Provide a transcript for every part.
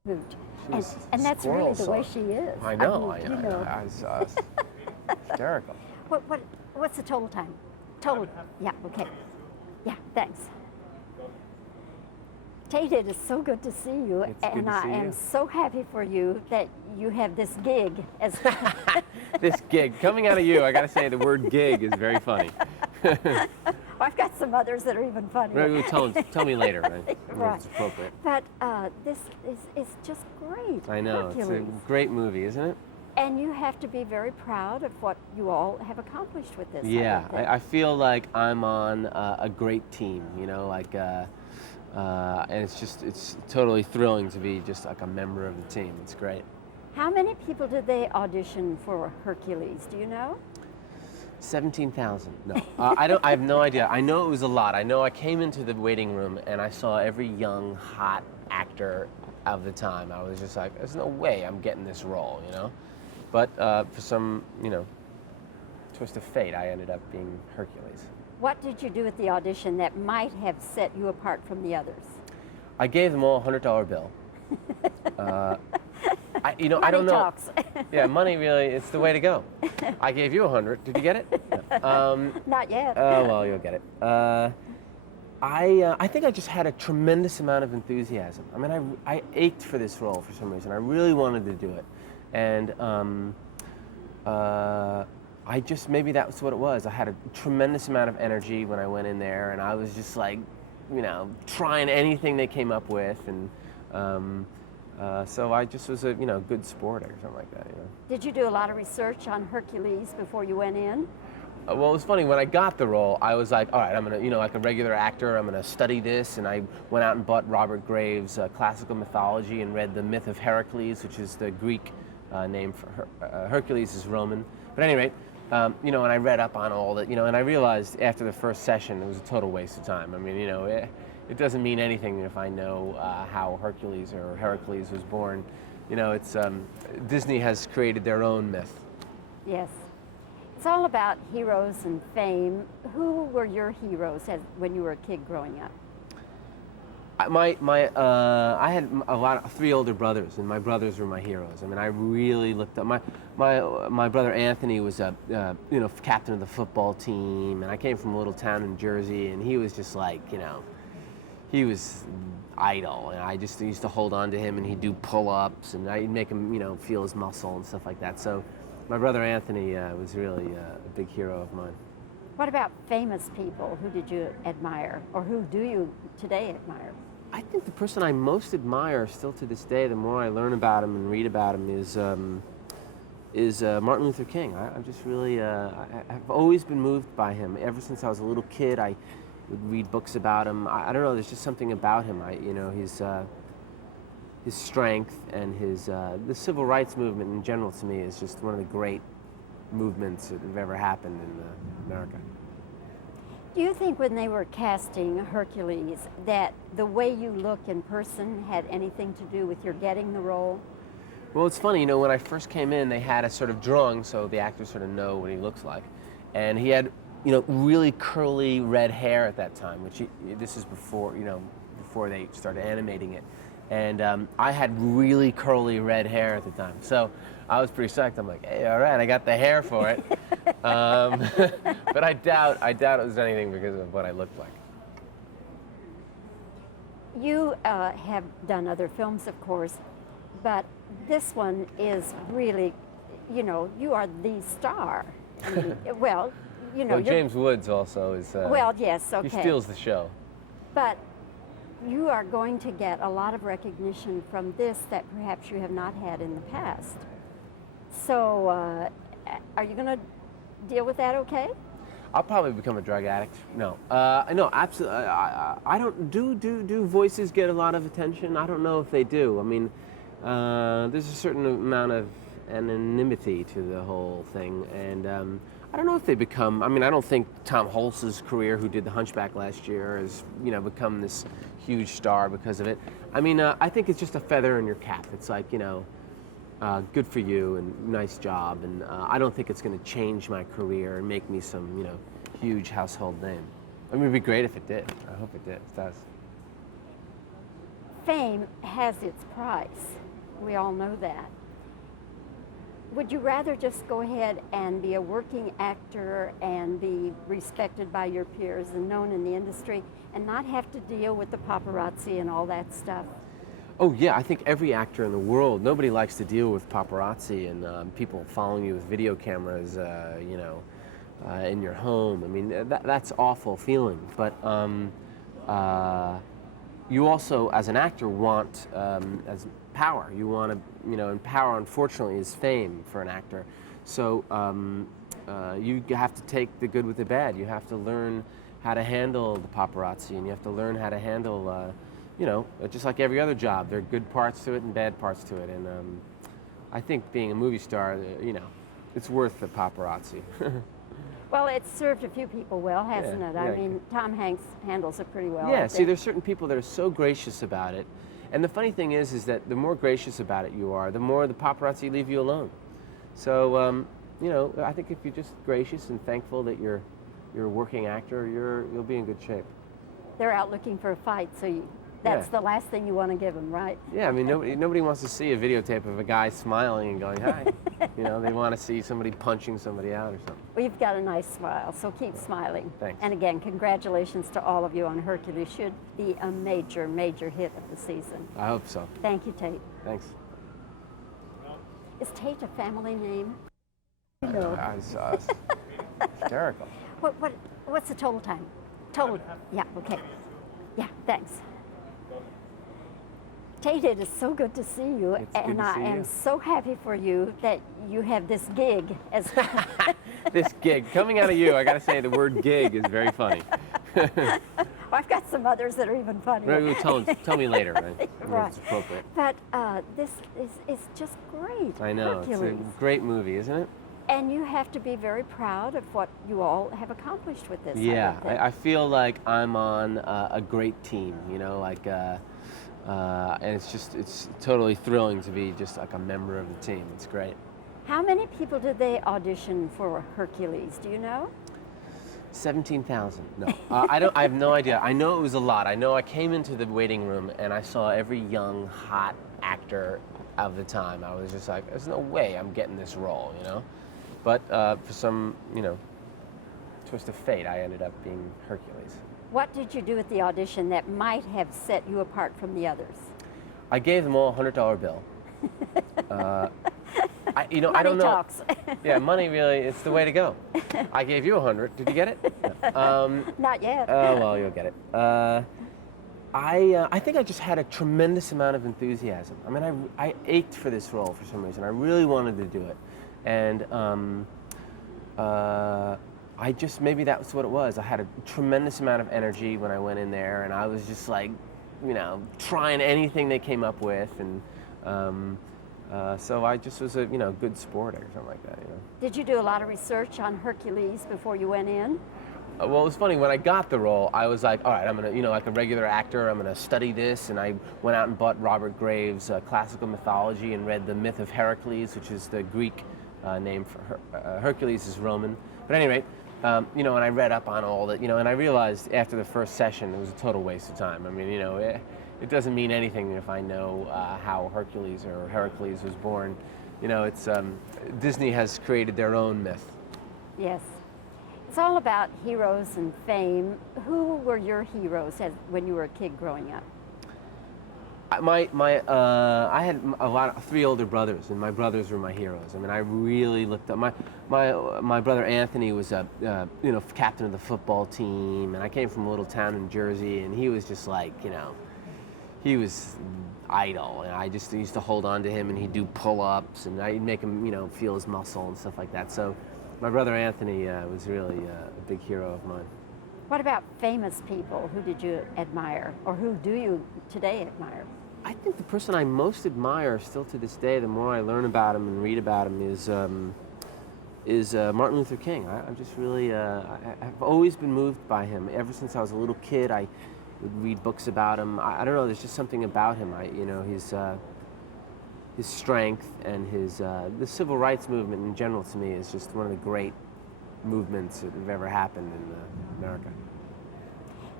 hoot. She's And that's really the way song. she is. I know. mean, you know. I was hysterical. What's the total time? Total. Yeah. Okay. Yeah. Thanks. Tate, it is so good to see you, It's good and to I see am you. so happy for you that you have this gig as. This gig coming out of you, I got to say, the word gig is very funny. Well, I've got some others that are even funnier. Maybe tell me later, right? Right. It's appropriate. But this is just great. I know. Hercules. It's a great movie, isn't it? And you have to be very proud of what you all have accomplished with this. Yeah, I would I feel like I'm on a great team, you know, like, and it's totally thrilling to be just like a member of the team. It's great. How many people did they audition for Hercules? Do you know? 17,000. No, I don't. I have no idea. I know it was a lot. I know I came into the waiting room and I saw every young, hot actor of the time. I was just like, there's no way I'm getting this role, you know. But for some, you know, twist of fate, I ended up being Hercules. What did you do at the audition that might have set you apart from the others? I gave them all a $100 bill. I don't Money know. talks. Yeah, money really, it's the way to go. I gave you 100. Did you get it? Not yet. Oh, well, you'll get it. I think I just had a tremendous amount of enthusiasm. I mean, I ached for this role for some reason. I really wanted to do it. And I just, maybe that's what it was. I had a tremendous amount of energy when I went in there, and I was just like, you know, trying anything they came up with. And so I just was a, you know, good sport or something like that, you know. Did you do a lot of research on Hercules before you went in? Well, it was funny, when I got the role, I was like, all right, I'm gonna, you know, like a regular actor, I'm gonna study this, and I went out and bought Robert Graves' classical mythology and read the myth of Hercules, which is the Greek name for Hercules is Roman. But at any rate, you know, and I read up on all that, you know, and I realized after the first session it was a total waste of time. I mean, you know, it doesn't mean anything if I know how Hercules or Heracles was born. You know, it's Disney has created their own myth. Yes. It's all about heroes and fame. Who were your heroes when you were a kid growing up? I had three older brothers, and my brothers were my heroes. I mean, I really looked up. My brother Anthony was a you know, captain of the football team, and I came from a little town in Jersey, and he was just like, you know, he was idol, and I just used to hold on to him, and he'd do pull-ups, and I'd make him, you know, feel his muscle and stuff like that. So my brother Anthony was really a big hero of mine. What about famous people? Who did you admire, or who do you today admire? I think the person I most admire still to this day, the more I learn about him and read about him, is Martin Luther King. I'm just really, I've always been moved by him. Ever since I was a little kid, I would read books about him. I don't know, there's just something about him. You know, his strength and the civil rights movement in general to me is just one of the great movements that have ever happened in America. Do you think when they were casting Hercules that the way you look in person had anything to do with your getting the role? Well, it's funny, you know, when I first came in, they had a sort of drawing so the actors sort of know what he looks like. And he had, you know, really curly red hair at that time, which this is before, you know, before they started animating it. And I had really curly red hair at the time. So I was pretty psyched. I'm like, hey, all right, I got the hair for it. But I doubt it was anything because of what I looked like. You have done other films, of course, but this one is really, you know, you are the star. I mean, well, you know. Well, James Woods also is. Well, yes, okay. He steals the show. But you are going to get a lot of recognition from this that perhaps you have not had in the past. So, are you going to deal with that okay? I'll probably become a drug addict. No, no, absolutely. I don't. Do voices get a lot of attention? I don't know if they do. I mean, there's a certain amount of anonymity to the whole thing, and I don't know if they become. I mean, I don't think Tom Hulce's career, who did The Hunchback last year, has, you know, become this huge star because of it. I mean, I think it's just a feather in your cap. It's like, you know, good for you and nice job, and I don't think it's going to change my career and make me some, you know, huge household name. I mean, it'd be great if it did. I hope it does. fame has its price. We all know that. Would you rather just go ahead and be a working actor and be respected by your peers and known in the industry and not have to deal with the paparazzi and all that stuff? Oh yeah, I think every actor in the world, nobody likes to deal with paparazzi and people following you with video cameras, in your home. I mean, that's awful feeling. But you also, as an actor, want as power. You want to, and power, unfortunately, is fame for an actor. So you have to take the good with the bad. You have to learn how to handle the paparazzi, and you have to learn how to handle, just like every other job. There are good parts to it and bad parts to it. And I think being a movie star, it's worth the paparazzi. Well, it's served a few people well, hasn't it? I mean, Tom Hanks handles it pretty well. Yeah, see, there's certain people that are so gracious about it. And the funny thing is that the more gracious about it you are, the more the paparazzi leave you alone. So, I think if you're just gracious and thankful that you're a working actor, you'll be in good shape. They're out looking for a fight, so that's the last thing you want to give them, right? Yeah, I mean, nobody wants to see a videotape of a guy smiling and going, hi. They want to see somebody punching somebody out or something. Well, you've got a nice smile, so keep smiling. Thanks. And again, congratulations to all of you on Hercules. Should be a major, major hit of the season. I hope so. Thank you, Tate. Thanks. Is Tate a family name? It's hysterical. What's the total time? Total. Yeah, okay. Yeah, thanks. Tate, it is so good to see you, and I am so happy for you that you have this gig as well. This gig, coming out of you, I got to say the word gig is very funny. Well, I've got some others that are even funnier. Tell me later, right? Right. It's appropriate. But this is just great. I know, Hercules. It's a great movie, isn't it? And you have to be very proud of what you all have accomplished with this. Yeah, I feel like I'm on a great team, and it's totally thrilling to be just like a member of the team. It's great. How many people did they audition for Hercules? Do you know? 17,000. No, I have no idea. I know it was a lot. I know I came into the waiting room and I saw every young, hot actor of the time. I was just like, there's no way I'm getting this role, But for some, twist of fate, I ended up being Hercules. What did you do at the audition that might have set you apart from the others? I gave them all a $100 bill. I don't know. Money talks. Yeah, money really, it's the way to go. I gave you 100. Did you get it? Not yet. Oh, well, you'll get it. I think I just had a tremendous amount of enthusiasm. I mean, I ached for this role for some reason. I really wanted to do it. And maybe that's what it was. I had a tremendous amount of energy when I went in there, and I was just like, trying anything they came up with. And so I just was a, good sport or something like that, Did you do a lot of research on Hercules before you went in? Well, it was funny. When I got the role, I was like, all right, I'm going to, like a regular actor, I'm going to study this. And I went out and bought Robert Graves' classical mythology and read the myth of Hercules, which is the Greek name for Hercules is Roman. But at any rate, and I read up on all that, and I realized after the first session it was a total waste of time. I mean, it doesn't mean anything if I know how Hercules was born. It's Disney has created their own myth. Yes. It's all about heroes and fame. Who were your heroes when you were a kid growing up? I had 3 older brothers, and my brothers were my heroes. I mean, I really looked up. My brother Anthony was captain of the football team, and I came from a little town in Jersey, and he was just like, he was idol, and I just used to hold on to him, and he'd do pull-ups, and I'd make him, feel his muscle and stuff like that. So my brother Anthony was really a big hero of mine. What about famous people? Who did you admire, or who do you today admire? I think the person I most admire still to this day, the more I learn about him and read about him, is Martin Luther King. I'm just really, I've always been moved by him. Ever since I was a little kid, I would read books about him. I don't know, there's just something about him. His strength and the civil rights movement in general to me is just one of the great movements that have ever happened in America.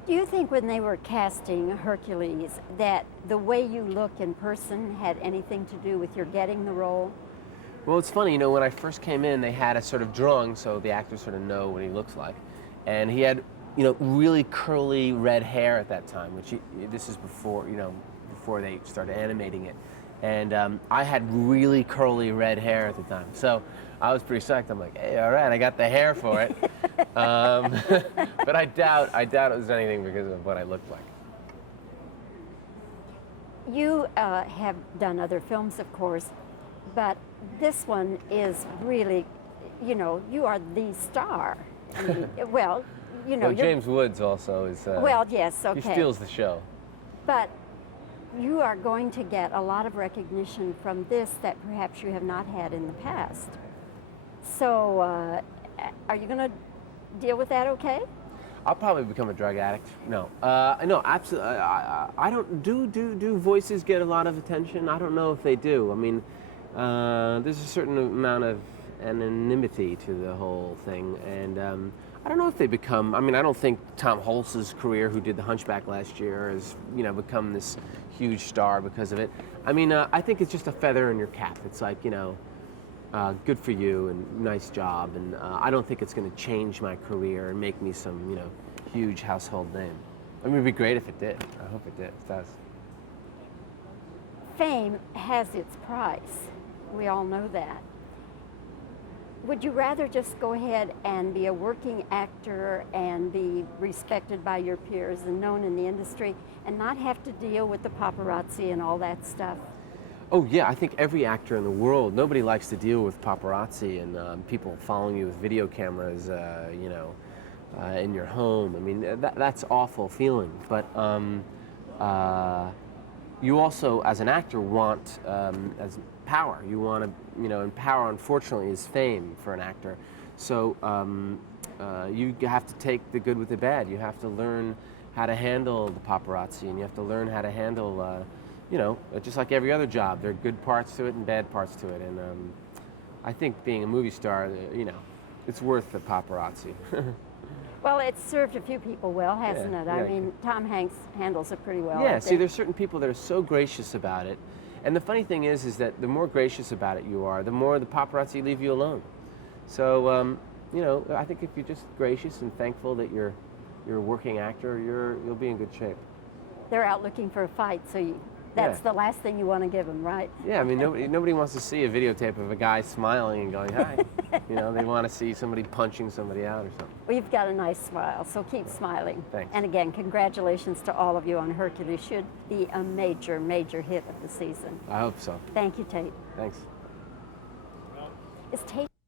Do you think when they were casting Hercules that the way you look in person had anything to do with your getting the role? Well, it's funny, you know, when I first came in, they had a sort of drawing so the actors sort of know what he looks like. And he had, you know, really curly red hair at that time, which this is before, you know, before they started animating it. And I had really curly red hair at the time. So I was pretty psyched. I'm like, hey, all right, I got the hair for it. But I doubt it was anything because of what I looked like. You have done other films, of course, but this one is really, you know, you are the star. I mean, well, you know. Well, James Woods also is. Well, yes, okay. He steals the show. But you are going to get a lot of recognition from this that perhaps you have not had in the past. So, are you going to deal with that okay? I'll probably become a drug addict. No, no, absolutely. I don't. Do voices get a lot of attention? I don't know if they do. I mean, there's a certain amount of anonymity to the whole thing, and I don't know if they become. I mean, I don't think Tom Hulce's career, who did The Hunchback last year, has become this huge star because of it. I mean, I think it's just a feather in your cap. It's like, good for you and nice job, and I don't think it's going to change my career and make me some huge household name. I mean, it'd be great if it did. I hope it does. Fame has its price. We all know that. Would you rather just go ahead and be a working actor and be respected by your peers and known in the industry and not have to deal with the paparazzi and all that stuff? Oh yeah, I think every actor in the world, nobody likes to deal with paparazzi and people following you with video cameras, in your home. I mean, that's awful feeling. But you also, as an actor, want as power. You want to, and power, unfortunately, is fame for an actor. So you have to take the good with the bad. You have to learn how to handle the paparazzi, and you have to learn how to handle, just like every other job. There are good parts to it and bad parts to it. And I think being a movie star, it's worth the paparazzi. Well, it's served a few people well, hasn't it? I mean, Tom Hanks handles it pretty well. Yeah, see, there's certain people that are so gracious about it. And the funny thing is that the more gracious about it you are, the more the paparazzi leave you alone. So, I think if you're just gracious and thankful that you're a working actor, you'll be in good shape. They're out looking for a fight, so that's the last thing you want to give them, right? Yeah, I mean, nobody wants to see a videotape of a guy smiling and going, hi. They want to see somebody punching somebody out or something. Well, you've got a nice smile, so keep smiling. Thanks. And again, congratulations to all of you on Hercules. Should be a major, major hit of the season. I hope so. Thank you, Tate. Thanks. Is Tate